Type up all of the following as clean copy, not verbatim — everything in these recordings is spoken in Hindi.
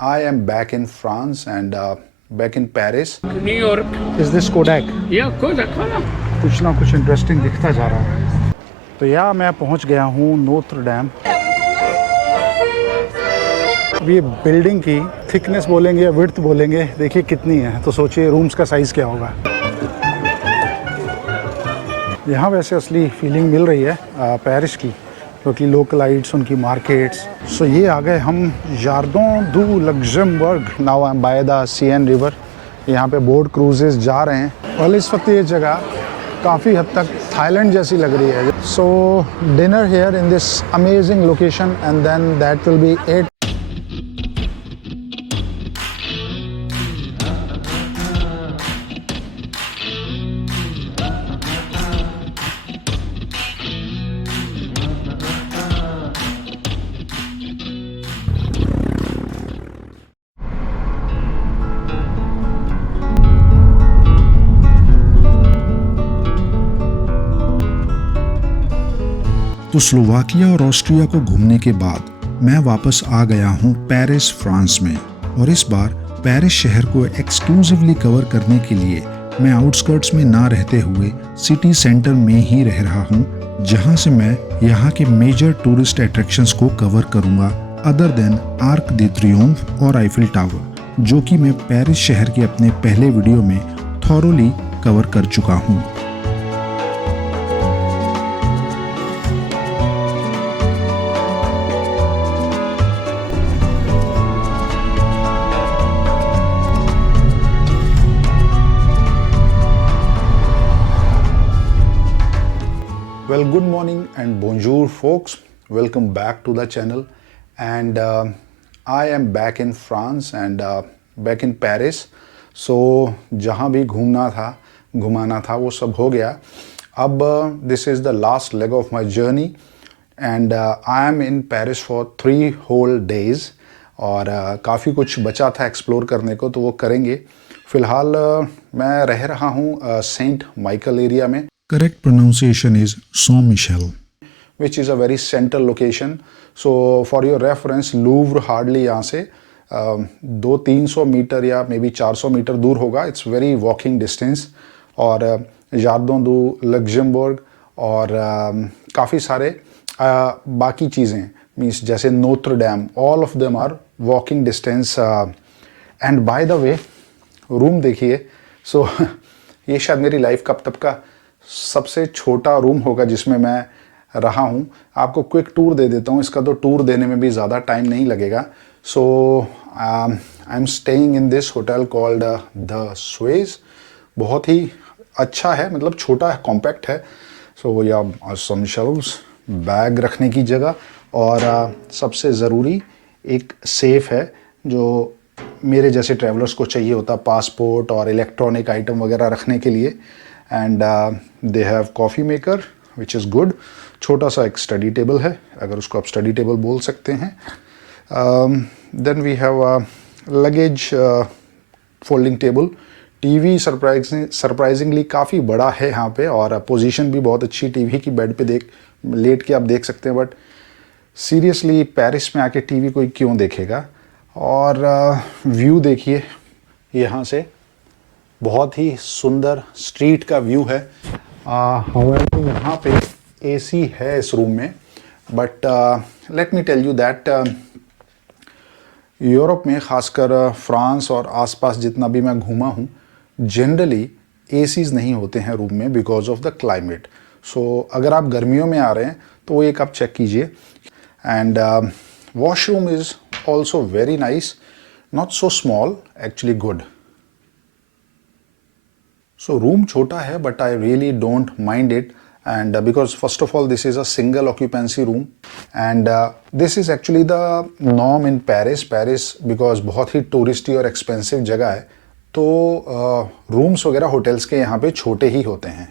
I am back in France and back in Paris. New York. Is this Kodak? Yeah, Kodak. कुछ ना कुछ इंटरेस्टिंग दिखता जा रहा है। तो यहाँ मैं पहुँच गया हूँ नोत्र डैम। अब ये बिल्डिंग की थिकनेस बोलेंगे या विड्थ बोलेंगे, देखिए कितनी है, तो सोचिए रूम्स का साइज़ क्या होगा। यहाँ वैसे असली फीलिंग मिल रही है पेरिस की, क्योंकि लोकलाइट्स, उनकी मार्केट्स। सो ये आ गए हम Jordan du Luxembourg. Now I am by the CN river. यहाँ पे बोट क्रूजेस जा रहे हैं और इस वक्त ये जगह काफ़ी हद तक थाईलैंड जैसी लग रही है। So dinner here in this amazing location and then that will be it. तो स्लोवाकिया और ऑस्ट्रिया को घूमने के बाद मैं वापस आ गया हूँ पेरिस, फ्रांस में। और इस बार पेरिस शहर को एक्सक्लूसिवली कवर करने के लिए मैं आउटस्कर्ट्स में ना रहते हुए सिटी सेंटर में ही रह रहा हूँ, जहाँ से मैं यहाँ के मेजर टूरिस्ट अट्रैक्शंस को कवर करूँगा अदर देन आर्क दे ट्रियोम्फ और आईफिल टावर, जो कि मैं पेरिस शहर के अपने पहले वीडियो में थॉरोली कवर कर चुका हूँ। Well, good morning and bonjour folks, welcome back to the channel and I am back in France and back in Paris. So जहाँ भी घुमाना था वो सब हो गया। अब this is the last leg of my journey and I am in Paris for 3 whole days और काफ़ी कुछ बचा था एक्सप्लोर करने को, तो वो करेंगे। फ़िलहाल मैं रह रहा हूँ सेंट माइकल एरिया में। Correct pronunciation is Saint-Michel, which is a very central location. So for your reference, Louvre hardly यहाँ से 200-300 मीटर या मे बी 400 मीटर दूर होगा। It's very walking distance. और जार्डन दू लग्जमबर्ग और काफ़ी सारे बाकी चीज़ें मीन्स जैसे Notre Dame, all of them are walking distance. And by the way room देखिए। सो ये शायद मेरी लाइफ का अब तक का सबसे छोटा रूम होगा जिसमें मैं रहा हूँ। आपको क्विक टूर दे देता हूँ, इसका तो टूर देने में भी ज़्यादा टाइम नहीं लगेगा। So I am staying in this hotel called the स्वेज। बहुत ही अच्छा है, मतलब छोटा है, कॉम्पैक्ट है। सो या सम शेल्व्स, बैग रखने की जगह, और सबसे ज़रूरी एक सेफ़ है जो मेरे जैसे ट्रैवलर्स को चाहिए होता, पासपोर्ट और इलेक्ट्रॉनिक आइटम वगैरह रखने के लिए। And they have coffee maker which is good. छोटा सा एक स्टडी टेबल है, अगर उसको आप स्टडी टेबल बोल सकते हैं। Then we have luggage folding table. TV surprisingly काफ़ी बड़ा है यहाँ पे, और पोजीशन भी बहुत अच्छी टीवी की, बेड पे लेट के आप देख सकते हैं। बट सीरियसली पेरिस में आके टीवी कोई क्यों देखेगा। और व्यू देखिए यहाँ से, बहुत ही सुंदर स्ट्रीट का व्यू है। यहाँ पे एसी है इस रूम में, but let me tell you that Europe में, ख़ासकर फ्रांस और आसपास जितना भी मैं घूमा हूँ, जनरली एसीज़ नहीं होते हैं रूम में बिकॉज ऑफ द क्लाइमेट। सो अगर आप गर्मियों में आ रहे हैं तो वो एक आप चेक कीजिए। And washroom is also very nice, not so small, actually good. So room छोटा है, but I really don't mind it, and because first of all this is a single occupancy room and this is actually the norm in Paris because बहुत ही टूरिस्टी और एक्सपेंसिव जगह है, तो रूम्स वगैरह होटल्स के यहाँ पे छोटे ही होते हैं।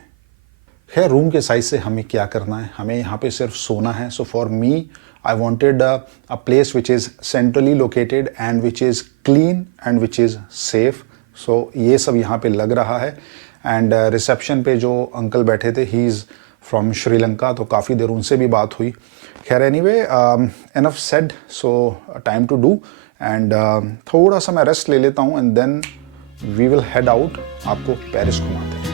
खैर रूम के साइज से हमें क्या करना है, हमें यहाँ पे सिर्फ सोना है। So for me I wanted a place which is centrally located and which is clean and which is safe. सो ये सब यहाँ पे लग रहा है। एंड रिसेप्शन पे जो अंकल बैठे थे, ही इज़ फ्रॉम श्रीलंका, तो काफ़ी देर उनसे भी बात हुई। खैर anyway, enough said, so time to do. And थोड़ा सा मैं रेस्ट ले लेता हूँ and then we will head out, आपको पेरिस घुमाते हैं।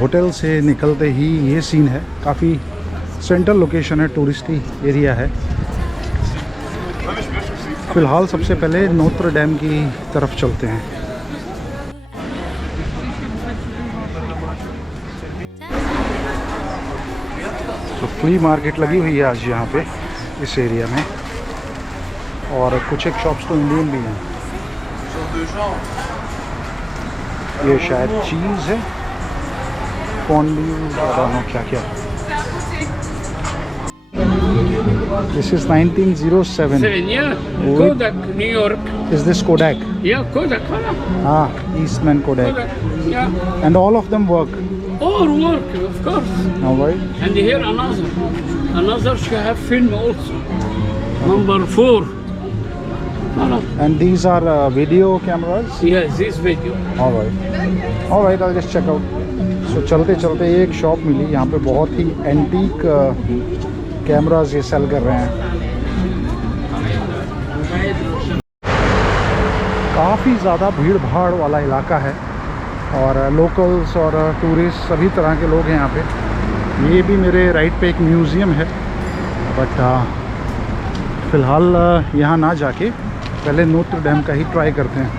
होटल से निकलते ही ये सीन है, काफ़ी सेंट्रल लोकेशन है, टूरिस्टी एरिया है। फ़िलहाल सबसे पहले नोत्र डैम की तरफ चलते हैं। तो फ्ली मार्केट लगी हुई है आज यहाँ पे इस एरिया में, और कुछ एक शॉप्स तो इंडियन भी हैं। ये शायद चीज़ है, क्या क्या। This is 1907. Yeah, Kodak, New York. Is this Kodak? Yeah, Kodak. Ah, Eastman Kodak. Kodak. Yeah. And all of them work. All work, of course. All right. And here another she have film also. Number 4. And these are video cameras? Yes, this video. All right. All right, I'll just check out. So चलते चलते एक शॉप मिली, यहाँ पे बहुत ही एंटीक कैमरास ये सेल कर रहे हैं। काफ़ी ज़्यादा भीड़ भाड़ वाला इलाका है, और लोकल्स और टूरिस्ट सभी तरह के लोग हैं यहाँ पे। ये भी मेरे राइट पे एक म्यूज़ियम है, बट फ़िलहाल यहाँ ना जाके पहले नोत्र डैम का ही ट्राई करते हैं।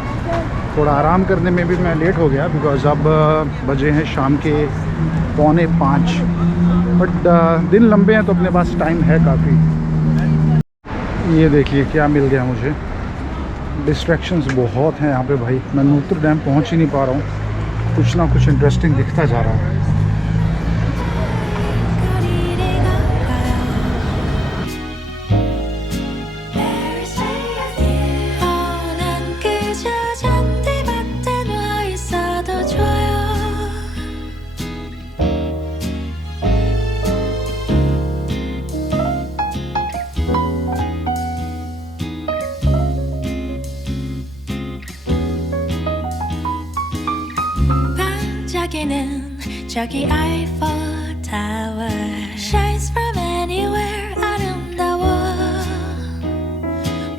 थोड़ा आराम करने में भी मैं लेट हो गया, बिकॉज़ अब बजे हैं शाम के 4:45, बट दिन लंबे हैं तो अपने पास टाइम है काफ़ी। ये देखिए क्या मिल गया मुझे। डिस्ट्रैक्शंस बहुत हैं यहाँ पे भाई, मैं नोत्र डैम पहुँच ही नहीं पा रहा हूँ। कुछ ना कुछ इंटरेस्टिंग दिखता जा रहा है। 저기 Eiffel Tower shines from anywhere 아름다워.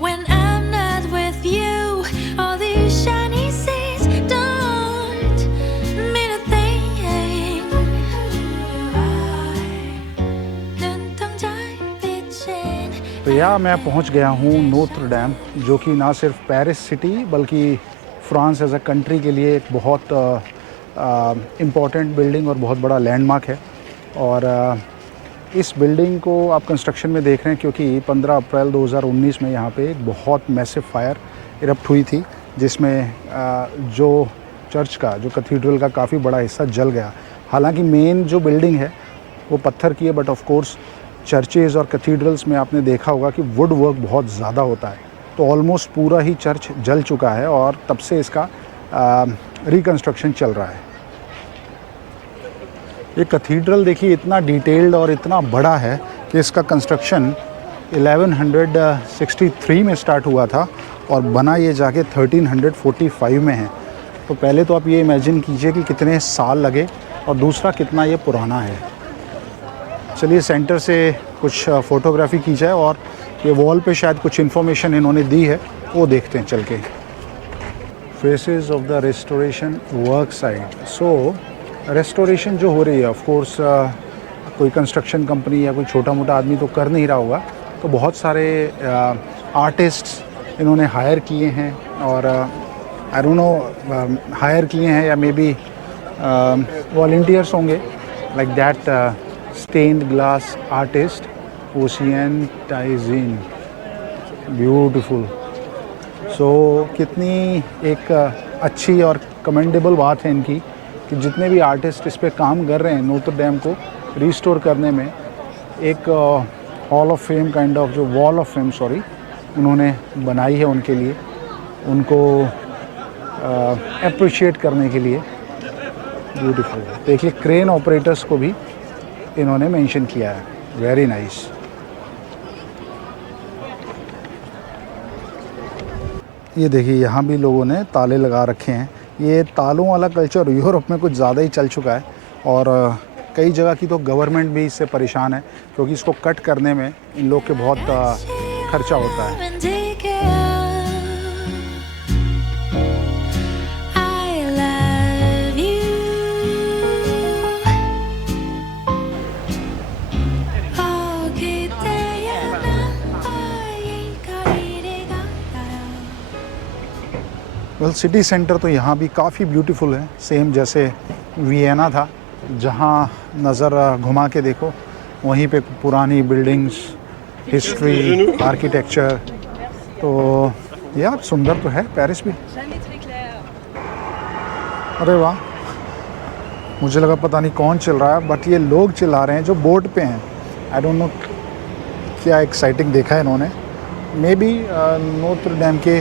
When I'm not with you, all these shiny seas don't mean a thing. 눈동자에 비친 तो यहाँ मैं पहुँच गया हूँ नोत्र डैम, जो कि ना सिर्फ पेरिस सिटी बल्कि फ्रांस एज अ कंट्री के लिए एक बहुत इम्पॉर्टेंट बिल्डिंग और बहुत बड़ा लैंडमार्क है। और इस बिल्डिंग को आप कंस्ट्रक्शन में देख रहे हैं क्योंकि 15 अप्रैल 2019 में यहाँ पे एक बहुत मैसिव फायर इरप्ट हुई थी, जिसमें जो चर्च का, जो कैथीड्रल का काफ़ी बड़ा हिस्सा जल गया। हालांकि मेन जो बिल्डिंग है वो पत्थर की है, बट ऑफ कोर्स चर्चेज़ और कैथीड्रल्स में आपने देखा होगा कि वुड वर्क बहुत ज़्यादा होता है। तो ऑलमोस्ट पूरा ही चर्च जल चुका है और तब से इसका रिकन्स्ट्रक्शन चल रहा है। ये कैथीड्रल देखिए इतना डिटेल्ड और इतना बड़ा है कि इसका कंस्ट्रक्शन 1163 में स्टार्ट हुआ था और बना ये जाके 1345 में है। तो पहले तो आप ये इमेजिन कीजिए कि कितने साल लगे, और दूसरा कितना ये पुराना है। चलिए सेंटर से कुछ फ़ोटोग्राफी की जाए, और ये वॉल पे शायद कुछ इन्फॉर्मेशन इन्होंने दी है, वो देखते हैं चल के। Faces of the restoration work site. So restoration जो हो रही है, ऑफ कोर्स कोई कंस्ट्रक्शन कंपनी या कोई छोटा मोटा आदमी तो कर नहीं रहा होगा, तो बहुत सारे आर्टिस्ट्स इन्होंने हायर किए हैं, और आई डोंट नो हायर किए हैं या मे बी वॉलंटियर्स होंगे, like that stained glass artist Ocean Taizin, beautiful. So कितनी एक अच्छी और कमेंडेबल बात है इनकी कि जितने भी आर्टिस्ट इस पे काम कर रहे हैं नोत्र डैम को रिस्टोर करने में, एक hall of fame kind of, जो वॉल ऑफ फेम सॉरी, उन्होंने बनाई है उनके लिए, उनको अप्रिशिएट करने के लिए। ब्यूटीफुल। देखिए क्रेन ऑपरेटर्स को भी इन्होंने मेंशन किया है, वेरी नाइस। ये देखिए यहाँ भी लोगों ने ताले लगा रखे हैं ये तालों वाला कल्चर यूरोप में कुछ ज़्यादा ही चल चुका है और कई जगह की तो गवर्नमेंट भी इससे परेशान है क्योंकि इसको कट करने में इन लोग के बहुत खर्चा होता है। and take care of. I love you. Okay, well city centre तो यहाँ भी काफ़ी ब्यूटीफुल है, सेम जैसे वियना था जहाँ नज़र घुमा के देखो वहीं पे पुरानी बिल्डिंग्स, हिस्ट्री, आर्किटेक्चर। तो यार सुंदर तो है पेरिस भी। अरे वाह, मुझे लगा पता नहीं कौन चिल्ला रहा है, बट ये लोग चिल्ला रहे हैं जो बोट पे हैं। आई डोंट नो क्या एक्साइटिंग देखा है इन्होंने। मे बी नोत्र डैम के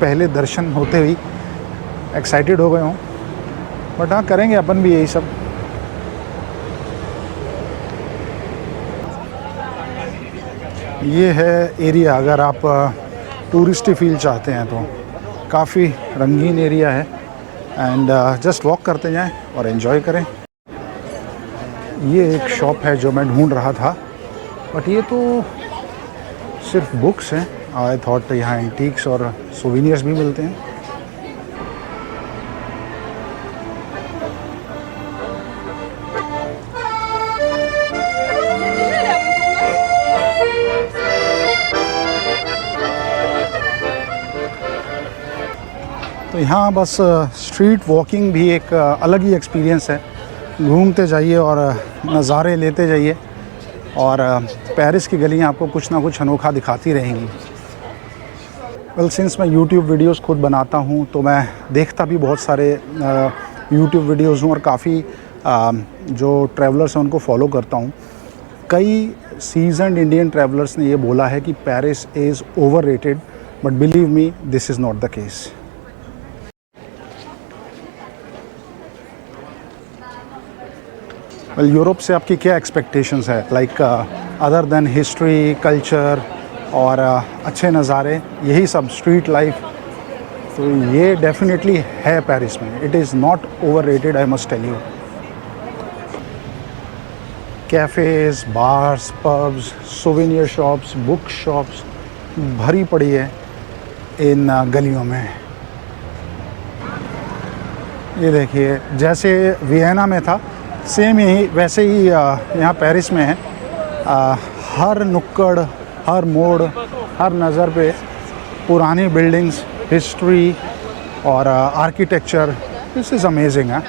पहले दर्शन होते हुए एक्साइटेड हो गए हों, बट हाँ करेंगे अपन भी यही सब। ये है एरिया, अगर आप टूरिस्टी फील चाहते हैं तो काफ़ी रंगीन एरिया है एंड जस्ट वॉक करते जाएं और एंजॉय करें। ये एक शॉप है जो मैं ढूंढ रहा था, बट ये तो सिर्फ बुक्स हैं। आई थॉट यहाँ एंटीक्स और सोवेनियर्स भी मिलते हैं। तो यहाँ बस स्ट्रीट वॉकिंग भी एक अलग ही एक्सपीरियंस है। घूमते जाइए और नज़ारे लेते जाइए और पेरिस की गलियाँ आपको कुछ ना कुछ अनोखा दिखाती रहेंगी। वेल सिंस मैं यूट्यूब वीडियोस खुद बनाता हूँ तो मैं देखता भी बहुत सारे यूट्यूब वीडियोस हूँ और काफ़ी जो ट्रैवलर्स हैं उनको फॉलो करता हूँ। कई सीजन्ड इंडियन ट्रैवलर्स ने ये बोला है कि Paris is overrated, but believe me this is not the case. Well Europe से आपकी क्या एक्सपेक्टेशंस है, like other than history, culture और अच्छे नज़ारे, यही सब, स्ट्रीट लाइफ, तो ये डेफिनेटली है पेरिस में। It is not overrated, I must tell you. Cafes, bars, pubs, souvenir shops, book shops भरी पड़ी है इन गलियों में। ये देखिए, जैसे वियना में था सेम यही वैसे ही यहाँ पेरिस में है। हर नुक्कड़, हर मोड़, हर नज़र पे पुरानी बिल्डिंग्स, हिस्ट्री और आर्किटेक्चर। दिस इज़ अमेजिंग है।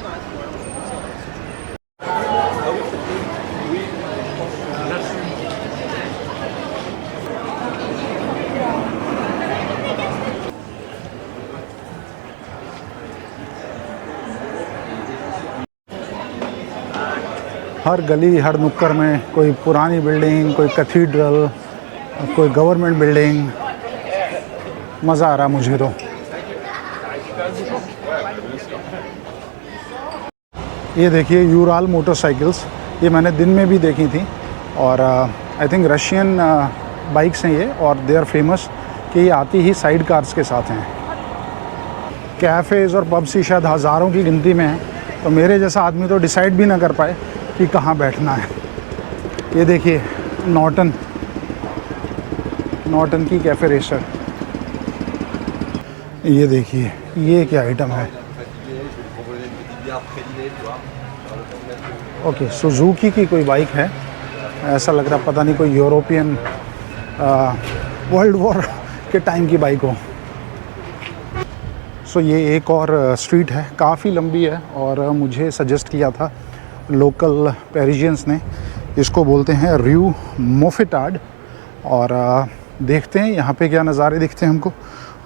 हर गली, हर नुक्कड़ में कोई पुरानी बिल्डिंग, कोई कैथीड्रल, कोई गवर्नमेंट बिल्डिंग। मज़ा आ रहा मुझे तो। ये देखिए यूराल मोटरसाइकिल्स, ये मैंने दिन में भी देखी थी और आई थिंक रशियन बाइक्स हैं ये, और दे आर फेमस कि ये आती ही साइड कार्स के साथ हैं। कैफ़ेज़ और पब्स ही शायद हज़ारों की गिनती में हैं, तो मेरे जैसा आदमी तो डिसाइड भी ना कर पाए कि कहाँ बैठना है। ये देखिए नॉर्टन की कैफ़े रेसर। ये देखिए ये क्या आइटम है। ओके, सुजुकी की कोई बाइक है, ऐसा लग रहा, पता नहीं कोई यूरोपियन वर्ल्ड वॉर के टाइम की बाइक हो। सो ये एक और स्ट्रीट है, काफ़ी लंबी है और मुझे सजेस्ट किया था लोकल पेरिजियंस ने। इसको बोलते हैं रियू मोफेटाड और देखते हैं यहाँ पे क्या नज़ारे दिखते हैं हमको।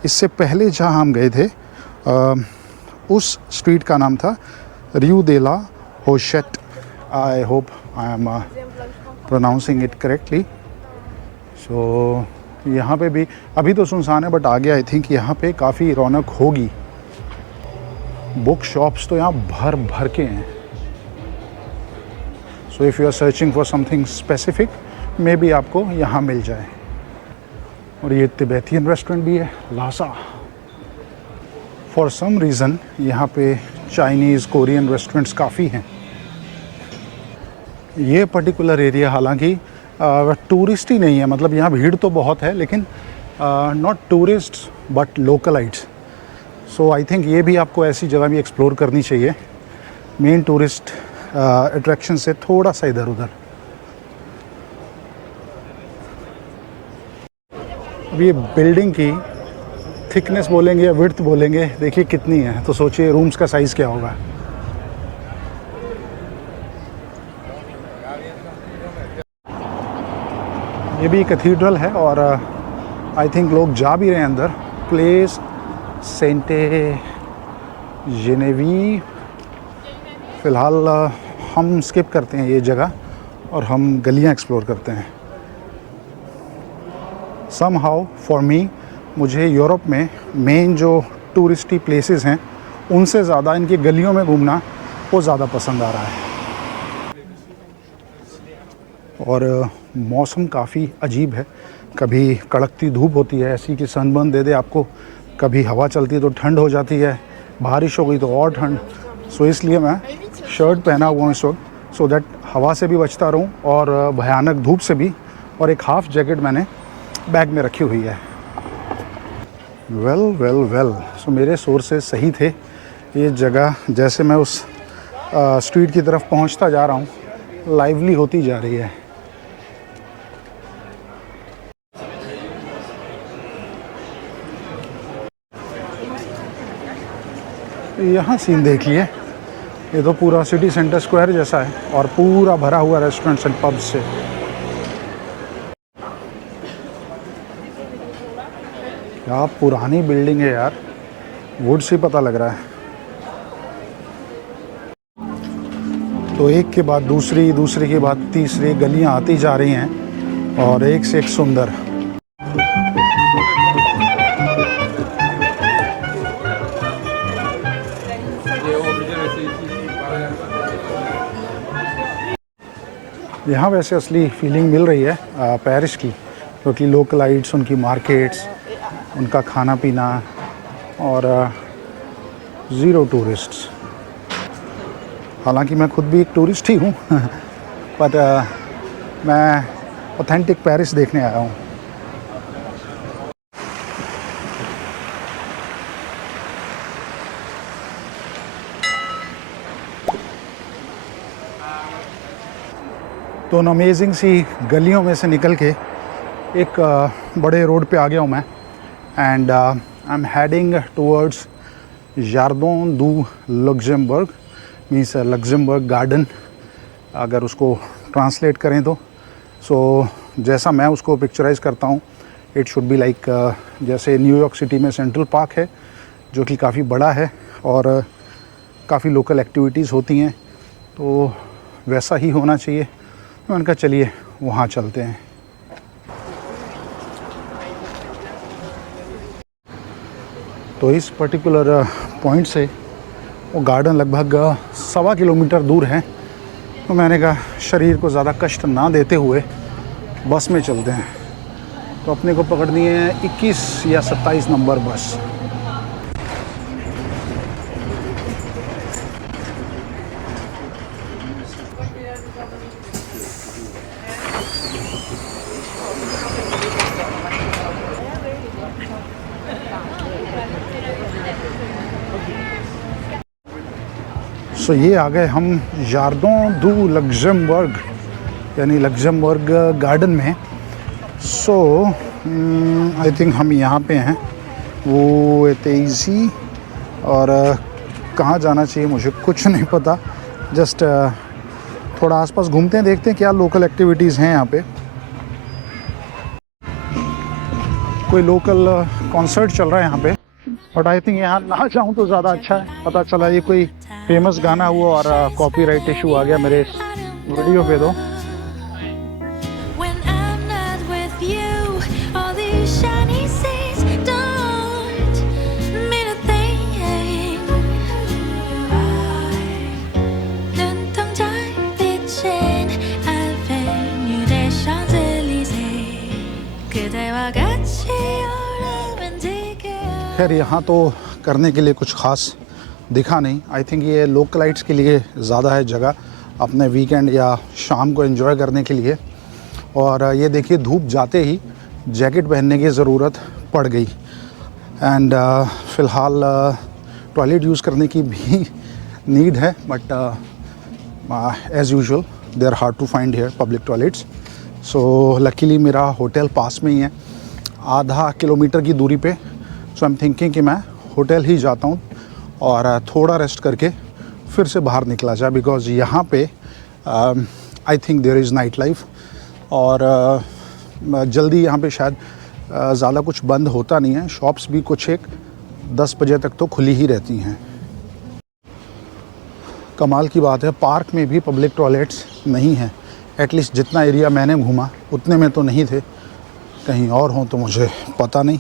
इससे पहले जहाँ हम गए थे उस स्ट्रीट का नाम था Rue de la Huchette. I hope I am pronouncing it correctly. So यहाँ पे भी अभी तो सुनसान है, बट आगे आई थिंक यहाँ पे काफ़ी रौनक होगी। बुक शॉप्स तो यहाँ भर भर के हैं। So if you are searching for something specific, maybe आपको यहाँ मिल जाए। और ये तिब्बतियन रेस्टोरेंट भी है, लासा। फॉर सम रीज़न यहाँ पे चाइनीज़ कोरियन रेस्टोरेंट्स काफ़ी हैं। ये पर्टिकुलर एरिया हालांकि टूरिस्ट ही नहीं है, मतलब यहाँ भीड़ तो बहुत है लेकिन not tourist but localites. So I think ये भी आपको ऐसी जगह भी एक्सप्लोर करनी चाहिए, मेन टूरिस्ट अट्रैक्शन से थोड़ा सा इधर उधर। अब ये बिल्डिंग की थिकनेस बोलेंगे या विड्थ बोलेंगे, देखिए कितनी है, तो सोचिए रूम्स का साइज़ क्या होगा। ये भी कैथीड्रल है और आई थिंक लोग जा भी रहे हैं अंदर। प्लेस सेंटे जेनेवी। फ़िलहाल हम स्किप करते हैं ये जगह और हम गलियां एक्सप्लोर करते हैं। समहाउ फॉर मी, मुझे यूरोप में मेन जो टूरिस्टी प्लेसेस हैं उनसे ज़्यादा इनकी गलियों में घूमना वो ज़्यादा पसंद आ रहा है। और मौसम काफ़ी अजीब है, कभी कड़कती धूप होती है ऐसी कि सनबर्न दे दे आपको, कभी हवा चलती है तो ठंड हो जाती है, बारिश हो गई तो और ठंड। सो इसलिए मैं शर्ट पहना हुआ हूँ इस वक्त, सो दैट हवा से भी बचता रहूँ और भयानक धूप से भी। और एक हाफ जैकेट मैंने बैग में रखी हुई है। वेल सो मेरे सोर्सेस सही थे। ये जगह जैसे मैं उस स्ट्रीट की तरफ पहुंचता जा रहा हूं, लाइवली होती जा रही है। यहाँ सीन देखिए, ये तो पूरा सिटी सेंटर स्क्वायर जैसा है और पूरा भरा हुआ रेस्टोरेंट्स एंड पब्स से। क्या पुरानी बिल्डिंग है यार, वुड से पता लग रहा है। तो एक के बाद दूसरी, दूसरी के बाद तीसरी गलियां आती जा रही हैं और एक से एक सुंदर। यहाँ वैसे असली फीलिंग मिल रही है पेरिस की, क्योंकि लोकलाइट्स, उनकी मार्केट्स, उनका खाना पीना और ज़ीरो टूरिस्ट्स। हालांकि मैं खुद भी एक टूरिस्ट ही हूँ पर मैं ऑथेंटिक पेरिस देखने आया हूँ। तो उन अमेजिंग सी गलियों में से निकल के एक बड़े रोड पे आ गया हूँ मैं, and I am heading towards Jardin du Luxembourg, means Luxembourg garden अगर उसको ट्रांसलेट करें तो। सो जैसा मैं उसको पिक्चराइज़ करता हूँ, इट शुड बी लाइक जैसे न्यूयॉर्क सिटी में सेंट्रल पार्क है जो कि काफ़ी बड़ा है और काफ़ी लोकल एक्टिविटीज़ होती हैं, तो वैसा ही होना चाहिए। मैंने कहा चलिए वहाँ चलते हैं। तो इस पर्टिकुलर पॉइंट से वो गार्डन लगभग 1.25 किलोमीटर दूर है, तो मैंने कहा शरीर को ज़्यादा कष्ट ना देते हुए बस में चलते हैं। तो अपने को पकड़नी है 21 या 27 नंबर बस। सो ये आ गए हम जार्डन डू लक्सेमबर्ग यानी लक्सेमबर्ग गार्डन में। सो आई थिंक हम यहाँ पे हैं, वो तेज़ी और कहाँ जाना चाहिए मुझे कुछ नहीं पता। जस्ट थोड़ा आसपास घूमते हैं, देखते हैं क्या लोकल एक्टिविटीज़ हैं यहाँ पे। कोई लोकल कॉन्सर्ट चल रहा है यहाँ पे, बट आई थिंक यहाँ ना जाऊँ तो ज़्यादा अच्छा है। पता चला ये कोई फेमस गाना हुआ और कॉपीराइट इशू आ गया मेरे वीडियो पे। तो When I'm not with you, all these shiny seas don't mean a thing. 눈동자 비친 Avenue des Champs-Élysées, 그대와 같이 오르면 지금. खैर यहाँ तो करने के लिए कुछ ख़ास दिखा नहीं। आई थिंक ये लोकलाइट्स के लिए ज़्यादा है जगह, अपने वीकेंड या शाम को एंजॉय करने के लिए। और ये देखिए धूप जाते ही जैकेट पहनने की ज़रूरत पड़ गई। एंड फ़िलहाल टॉयलेट यूज़ करने की भी नीड है, but as usual they are hard to find here public toilets. So luckily मेरा होटल पास में ही है, आधा किलोमीटर की दूरी पे। सो आई एम थिंकिंग कि मैं होटल ही जाता हूँ और थोड़ा रेस्ट करके फिर से बाहर निकला जाए, बिकॉज़ यहाँ पे I think there is night life. और जल्दी यहाँ पे शायद ज़्यादा कुछ बंद होता नहीं है, शॉप्स भी कुछ एक 10 बजे तक तो खुली ही रहती हैं। कमाल की बात है, पार्क में भी पब्लिक टॉयलेट्स नहीं हैं। एटलीस्ट जितना एरिया मैंने घूमा उतने में तो नहीं थे, कहीं और हों तो मुझे पता नहीं।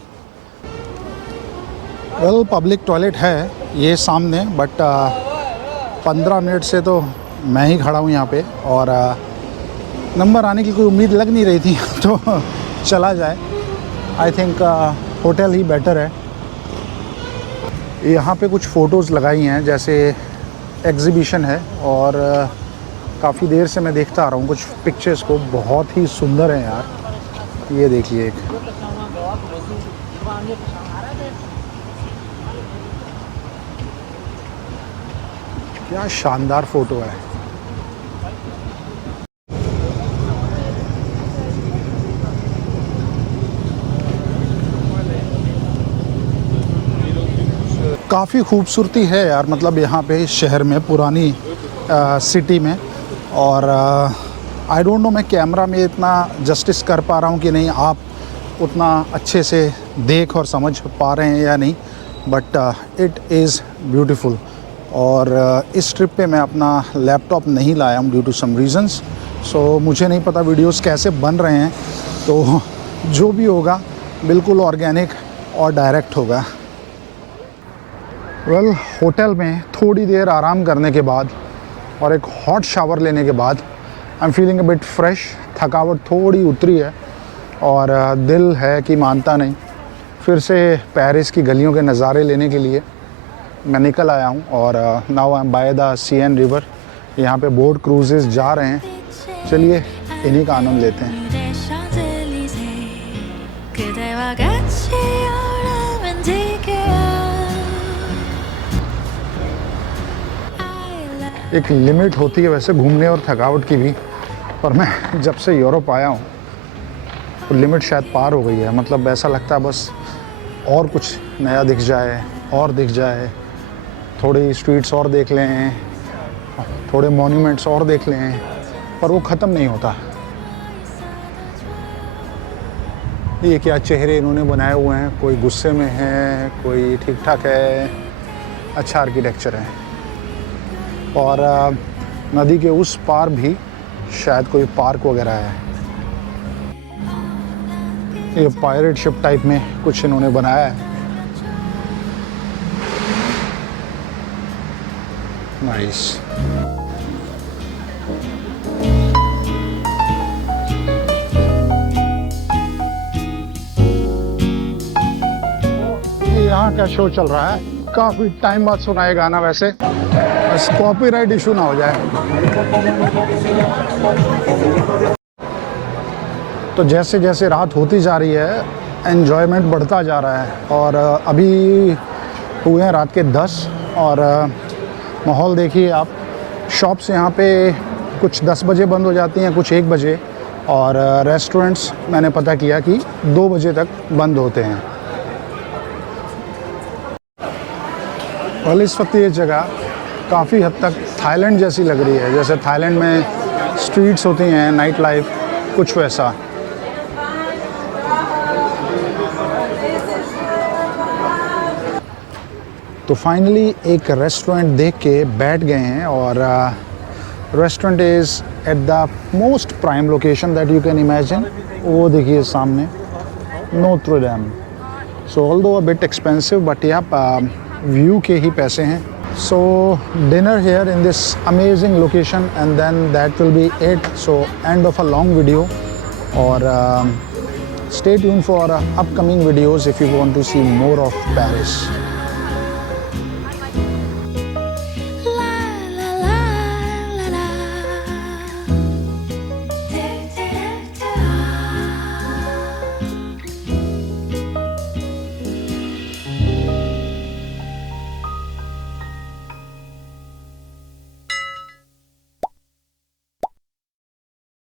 वेल पब्लिक टॉयलेट है ये सामने, बट 15 मिनट से तो मैं ही खड़ा हूँ यहाँ पे और नंबर आने की कोई उम्मीद लग नहीं रही थी तो चला जाए। I think hotel he better है। यहाँ पे कुछ फ़ोटोज़ लगाई हैं, जैसे एग्ज़िबिशन है और काफ़ी देर से मैं देखता आ रहा हूँ कुछ पिक्चर्स को, बहुत ही सुंदर हैं यार। ये देखिए एक क्या शानदार फ़ोटो है। काफ़ी खूबसूरती है यार, मतलब यहाँ पे शहर में, पुरानी सिटी में। और आई डोंट नो मैं कैमरा में इतना जस्टिस कर पा रहा हूँ कि नहीं, आप उतना अच्छे से देख और समझ पा रहे हैं या नहीं, बट इट इज़ ब्यूटीफुल। और इस ट्रिप पे मैं अपना लैपटॉप नहीं लाया हूँ ड्यू टू सम रीज़न्स। सो मुझे नहीं पता वीडियोस कैसे बन रहे हैं, तो जो भी होगा बिल्कुल ऑर्गेनिक और डायरेक्ट होगा। वेल होटल में थोड़ी देर आराम करने के बाद और एक हॉट शावर लेने के बाद I am feeling a bit fresh. थकावट थोड़ी उतरी है और दिल है कि मानता नहीं, फिर से पेरिस की गलियों के नज़ारे लेने के लिए मैं निकल आया हूँ। और now I am by the CN river. यहाँ पे बोट क्रूजेज़ जा रहे हैं, चलिए इन्हीं का आनंद लेते हैं। एक लिमिट होती है वैसे घूमने और थकावट की भी, पर मैं जब से यूरोप आया हूँ तो लिमिट शायद पार हो गई है। मतलब ऐसा लगता है बस और कुछ नया दिख जाए और दिख जाए, थोड़ी स्ट्रीट्स और देख लें, थोड़े मॉन्यूमेंट्स और देख लें, पर वो ख़त्म नहीं होता। ये क्या चेहरे इन्होंने बनाए हुए हैं, कोई गुस्से में है, कोई ठीक ठाक है। अच्छा आर्किटेक्चर है। और नदी के उस पार भी शायद कोई पार्क वगैरह है। ये पायरेट शिप टाइप में कुछ इन्होंने बनाया है। नाइस। यहाँ क्या शो चल रहा है? काफ़ी टाइम बाद सुना है गाना, वैसे बस कॉपीराइट इशू ना हो जाए। तो जैसे जैसे रात होती जा रही है एन्जॉयमेंट बढ़ता जा रहा है। और अभी हुए हैं रात के 10 और माहौल देखिए आप। शॉप्स यहाँ पे कुछ 10 बजे बंद हो जाती हैं, कुछ 1 बजे, और रेस्टोरेंट्स मैंने पता किया कि 2 बजे तक बंद होते हैं। और इस वक्त ये जगह काफ़ी हद तक थाईलैंड जैसी लग रही है, जैसे थाईलैंड में स्ट्रीट्स होती हैं, नाइट लाइफ, कुछ वैसा। तो फाइनली एक रेस्टोरेंट देख के बैठ गए हैं और restaurant is at the most prime location that you can imagine. वो देखिए सामने, Notre Dame. So although a bit expensive, but यहाँ व्यू के ही पैसे हैं। So dinner here in this amazing location, and then that will be it. So end of a long video, or stay tuned for upcoming videos if you want to see more of Paris.